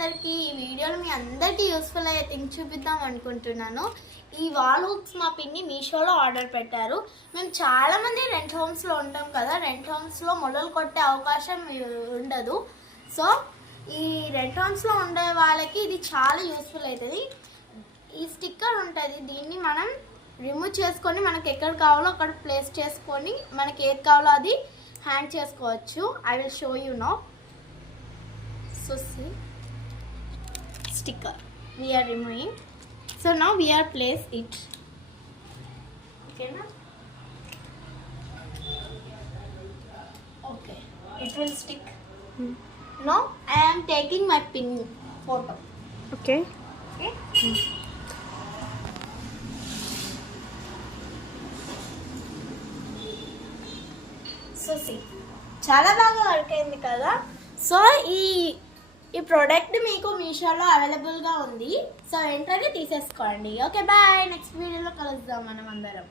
అందరికీ ఈ వీడియోలో మీ అందరికీ యూస్ఫుల్ అయ్యే థింగ్ చూపిద్దాం అనుకుంటున్నాను. ఈ వాల్ హుక్స్ మా పిన్ని మీషోలో ఆర్డర్ పెట్టారు. మేము చాలామంది రెంట్ హోమ్స్లో ఉంటాం కదా, రెంట్ హోమ్స్లో మొదలు కొట్టే అవకాశం ఉండదు. సో ఈ రెంట్ హోమ్స్లో ఉండే వాళ్ళకి ఇది చాలా యూస్ఫుల్ అవుతుంది. ఈ స్టిక్కర్ ఉంటుంది, దీన్ని మనం రిమూవ్ చేసుకొని మనకి ఎక్కడ కావాలో అక్కడ ప్లేస్ చేసుకొని మనకి ఏది కావాలో అది హ్యాంగ్ చేసుకోవచ్చు. I will show you now. So see, sticker we are removing. So now we are place it. Okay na? Okay, it will stick. Now I am taking my pin photo. Okay. Okay. So see, చాలా బాగా work అయింది కదా. So ఈ product మీకు మీషోలో అవైలబుల్గా ఉంది. So వెంటనే తీసేసుకోండి. ఓకే బాయ్, నెక్స్ట్ వీడియోలో కలుద్దాం మనం అందరం.